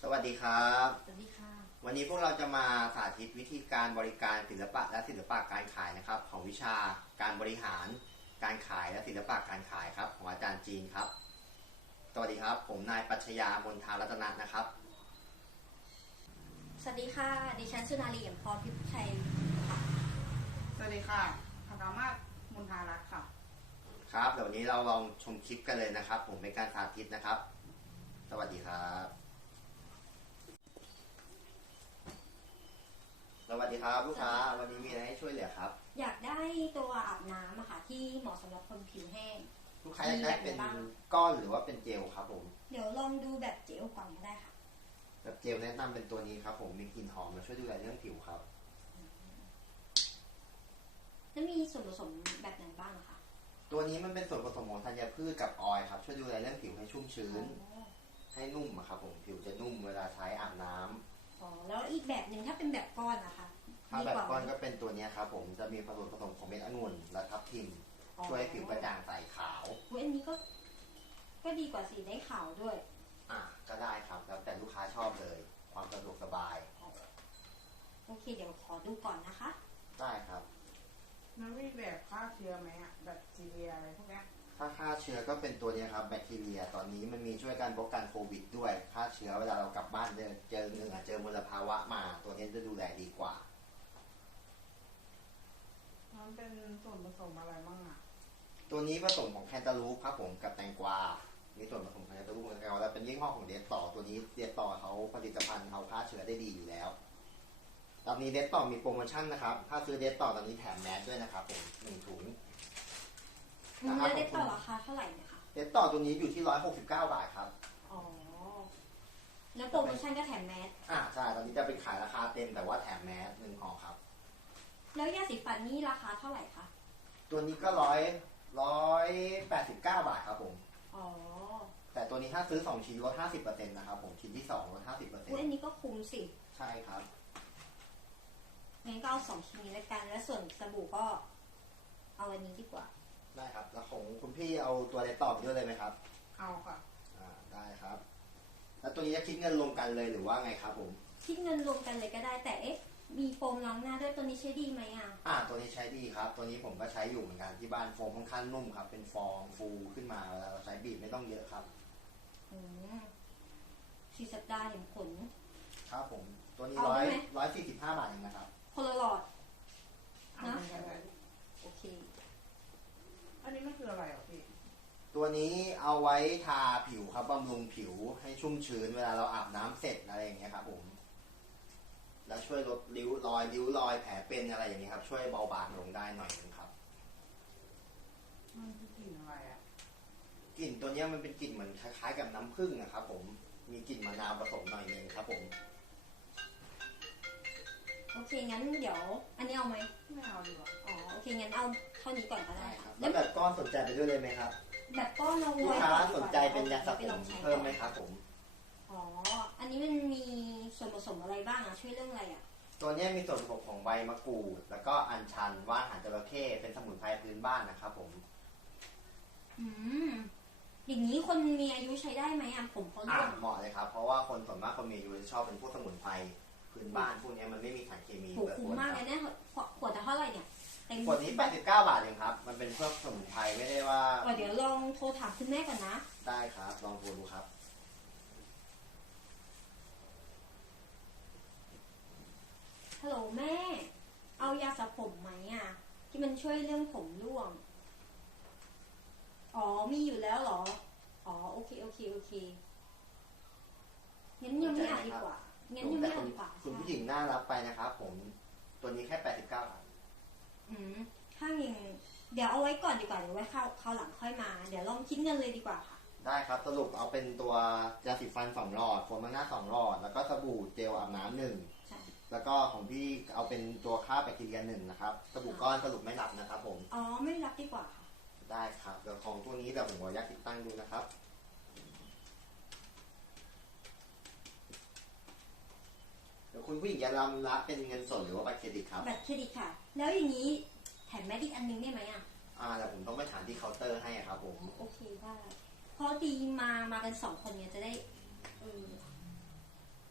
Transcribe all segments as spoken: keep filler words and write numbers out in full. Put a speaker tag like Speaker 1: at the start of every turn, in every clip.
Speaker 1: สวัสดีครับ
Speaker 2: สวัสดีค่ะ
Speaker 1: วันนี้พวกเราจะมาสาธิตวิธีการบริการศิลปะและศิลปะการขายนะครับของวิชาการบริหารการขายและศิลปะการขายครับของอาจารย์จีนครับสวัสดีครับผมนายปัชญามนทารัตนะนะครับ
Speaker 2: สวัสดีค่ะดิฉันสุนารีเอี่ยมพรพิพุชัยค่ะ
Speaker 3: สวัสดีค่ะธนามาศมุนทารัตน์ค่ะ
Speaker 1: ครับเดี๋ยววันนี้เราลองชมคลิปกันเลยนะครับผมเป็นการสาธิตนะครับสวัสดีครับสวัสดีครับลูกค้าวันนี้มีอะไรให้ช่วยเหลือครับ
Speaker 2: อยากได้ตัวอาบน้ำอะค่ะที่เหมาะสำหรับคนผิวแห้ง
Speaker 1: ลูกค้าอยากได้เป็นก้อนหรือว่าเป็นเจลครับผม
Speaker 2: เดี๋ยวลองดูแบบเจลก่อนก็ได้ค่ะ
Speaker 1: แบบเจลแนะนำเป็นตัวนี้ครับผมมีกลิ่นหอมมาช่วยดูแลเรื่องผิวครับ
Speaker 2: แล้วมีส่วนผสมแบบไหนบ้างอะคะ
Speaker 1: ตัวนี้มันเป็นส่วนผสมของธัญพืชกับออยล์ครับช่วยดูแลเรื่องผิวให้ชุ่มชื้นให้นุ่มอะครับผมผิวจะนุ่มเวลาใช้อาบน้ำ
Speaker 2: อ๋อแล้วอีกแบบหนึ่งถ้าเป็นแบบก้อนนะคะ
Speaker 1: ถ้าแบบก้อนก็เป็นตัวนี้ครับผมจะมีผสมผสมของเม็ดองุ่นและทับทิมช่วยให้ผิวกระจ่างใสขาว
Speaker 2: อุ้ยอันนี้ก็ก็ดีกว่าสีได้ขาวด้วย
Speaker 1: อ่ะก็ได้ครับแล้วแต่ลูกค้าชอบเลยความสะดวกสบาย
Speaker 2: โอเคเดี๋ยวขอดูก่อนนะคะ
Speaker 1: ได้ครับ
Speaker 3: มันมีแบบฆ่าเชื้อไหมอะแบคทีเรียอะไรพวกนี้
Speaker 1: ถ้าฆ่าเชื้อก็เป็นตัวนี้ครับแบคทีเรียตอนนี้มันมีช่วยการป้องกันโควิดด้วยฆ่าเชื้อเวลาเรากลับบ้านเจอเจอเหงื่อเจอมลภาวะมาตัวนี้จะดูแลดีกว่า
Speaker 3: มันเป็นส่วนผสมอะไรบ้างอะ
Speaker 1: ตัวนี้ผสมของแคนตาลูปครับผมกับแตงกวามีส่วนผสมของแคนตาลูปกับแตงกวาแล้วเป็นยี่ห้อของเดสต่อตัวนี้เดสต่อเขาผลิตภัณฑ์เขาฆ่าเชื้อได้ดีอยู่แล้วตอนนี้เดสต่อมีโปรโมชั่นนะครับถ้าซื้อเดสต่อตอนนี้แถมแมสด้วยนะครับผมหนึ่งถุง
Speaker 2: แล้วเดสต่อราคาเท่าไหร่นะคะ
Speaker 1: เดสต่อตัวนี้อยู่ที่ร้อยหกสิบเก้าบาทครับ
Speaker 2: อ๋อแล้วโปรโมชั่นก็แถมแมส
Speaker 1: อ่าใช่ตอนนี้จะเป็นขายราคาเต็มแต่ว่าแถมแมสหนึ่งห่อครับ
Speaker 2: แล้วยาสีฟันนี่ราคาเท่าไหร่คะ
Speaker 1: ตัวนี้ก็ร้อยร้อยแปดสิบเก้าบาทครับผม
Speaker 2: อ๋อ
Speaker 1: แต่ตัวนี้ถ้าซื้อสองชิ้นลดห้าสิบเปอร์เซ็นต์นะครับผมชิ้นที่สองลดห้าสิบเปอร์เซ็นต์
Speaker 2: อันนี้ก็คุ้มสิ
Speaker 1: ใช่ครับ
Speaker 2: งั้นก็เอาสองชิ้นนี้แล้วกันแล้วส่วนสบู่ก็เอาอันนี้ดีกว่า
Speaker 1: ได้ครับแล้วของคุณพี่เอาตัวเดสต่อไปด้วยเลยไหมครับ
Speaker 3: เอาค่ะ
Speaker 1: อ่าได้ครับแล้วตัวนี้จะคิดเงินรวมกันเลยหรือว่าไงครับผม
Speaker 2: คิดเงินรวมกันเลยก็ได้แต่เอ๊ะมีโฟมล้างหน้าด้วยตัวนี้ใช้ดีไหมอ่ะ
Speaker 1: อ่าตัวนี้ใช้ดีครับตัวนี้ผมก็ใช้อยู่เหมือนกันที่บ้านโฟมค่อนข้างนุ่มครับเป็นฟองฟูขึ้นมาเวลาเราใช้บีบไม่ต้องเยอะครับ
Speaker 2: อืมสี่สัปดาห์เห็นผล
Speaker 1: ครับผมตัวนี้ร้อยร้อยสี่สิบห้าบาทเองนะครับ
Speaker 2: คนละหลอดนะโอเค
Speaker 3: อันนี้มันคืออะไรอ่ะพี่
Speaker 1: ตัวนี้เอาไว้ทาผิวครับบำรุงผิวให้ชุ่มชื้นเวลาเราอาบน้ำเสร็จอะไรอย่างเงี้ยครับผมแล้วช่วยลดริ้วรอยริ้วรอยแผลเป็นอะไรอย่างเงี้ยครับช่วยเบาบางลงได้หน่อยนึงครับ
Speaker 3: มันคือกลิ่นอะไรอ่ะ
Speaker 1: กลิ่นตัวนี้มันเป็นกลิ่นเหมือนคล้ายๆกับน้ำผึ้งนะครับผมมีกลิ่นมะนาวผสมหน่อยนึงครับผม
Speaker 2: โอเคงั้นเดี๋ยวอันนี้เอาไหม
Speaker 3: ไม่เอาดีกว่า
Speaker 2: อ๋อโอเคงั้นเอาเท่านี้ก่อนก็ได้
Speaker 1: ครับแล้วแบบก้อนสนใจไปด้วยเลยไหมครับ
Speaker 2: แบบก้อนเรา
Speaker 1: ลูกค้าสนใจเป็นยาสระผมเพิ่มไหมครับผม
Speaker 2: อ๋ออันนี้มันมีส่วนผสมอะไรบ้างอะช่วยเรื่องอะไรอะ
Speaker 1: ตัวนี้มีส่วนผสมของใบมะกรูดแล้วก็อัญชันว่านหางจระเข้เป็นสมุนไพรพื้นบ้านนะครับผม
Speaker 2: อืมอย่างนี้คนมีอายุใช้ได้ไหมอะผมเขา
Speaker 1: อ่าเหมาะเลยครับเพราะว่าคนส่วนมากคนมีอายุจะชอบเป็นพวกสมุนไพรพื้นบ้านพวกนี้มันไม่มีสารเคมี
Speaker 2: ถูกคุ้มมากเลยเนี่ยขวดละเท่าไหร่เนี่ย
Speaker 1: ขวดนี้แปดสิบเก้าบาทเองครับมันเป็นพวกสมุนไพรไม่ได้ว่า
Speaker 2: เดี๋ยวลองโทรถามคุณแม่ก่อนนะ
Speaker 1: ได้ครับลองโทรดูครับ
Speaker 2: ฮัลโหลแม่เอายาสระผมไหมอ่ะที่มันช่วยเรื่องผมร่วงอ๋อมีอยู่แล้วเหรออ๋อโอเคโอเคโอเคงั้นยังไม่เอาดีกว่างั้นยังไม่เอาดีกว่า
Speaker 1: คุณผู้หญิงน่ารับไปนะครับผมตัวนี้แค่แปดสิบเก้าบาท
Speaker 2: อืมถ้าอย่างเดี๋ยวเอาไว้ก่อนดีกว่าเดี๋ยวไว้เข้าเข้าหลังค่อยมาเดี๋ยวลองคิดเงินเลยดีกว่าค่ะ
Speaker 1: ได้ครับสรุปเอาเป็นตัวยาสีฟันสองหลอดโฟมล้างหน้าสองหลอดแล้วก็สบู่เจลอาบน้ำหนึ่งแล้วก็ของพี่เอาเป็นตัวฆ่าแบคทีเรียหนึ่งนะครับสบู่ก้อนสรุปไม่รับนะครับผม
Speaker 2: อ๋อไม่รับดีกว่าค่ะ
Speaker 1: ได้ครับเดี๋ยวของตัวนี้เดี๋ยวผมขออนุญาตติดตั้งดูนะครับเดี๋ยวคุณผู้หญิงจะรำรับเป็นเงินสดหรือว่าบัตรเครดิตครับ
Speaker 2: บัตรเครดิตค่ะแล้วอย่างนี้แถมแมสอีกอันนึงได้ไหมอ่ะ
Speaker 1: อ่าแต่ผมต้องไปถามที่เคาน์เตอร์ให้ครับผม
Speaker 2: โอเคได้เพราะดีมามากันสองคนเนี่ยจะได้เออ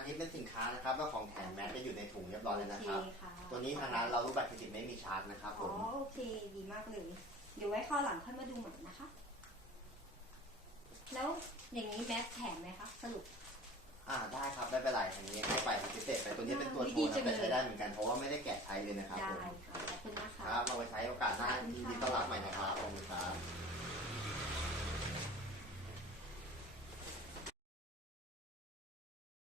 Speaker 1: ที่เป็นสินค้านะครับแล้วของแถมแมสจะอยู่ในถุงเรียบร้อยเลยนะครับ
Speaker 2: โอเคค่ะ
Speaker 1: ตัวนี้ทางร้านเรารูปแบบเครดิตไม่มีชาร์จนะครับผ
Speaker 2: อ๋อ
Speaker 1: ม
Speaker 2: โอเคดีมากเลย เดี๋ยวไว้คราวหลังค่อยมาดูใหม่นะคะ แล้วอย่างนี้แมสแถมไหมคะสรุป
Speaker 1: อ่าได้ครับไม่เป็นไรอันนี้ให้ไปพิเศษไปตัวนี้เป็นตัวโช
Speaker 2: ดี
Speaker 1: ว์
Speaker 2: จั
Speaker 1: นะ
Speaker 2: ง
Speaker 1: แต่
Speaker 2: เลย
Speaker 1: ใช้ได้เหมือนกันเพราะว่าไม่ได้แกะใช้เลยนะครับ
Speaker 2: ได้
Speaker 1: ผม
Speaker 2: ค่ะขอบคุณนะคะ
Speaker 1: ครับเอาไปใช้โอกาสหน้ายินดีต้อนรับใหม่นะครับขอบคุณครับ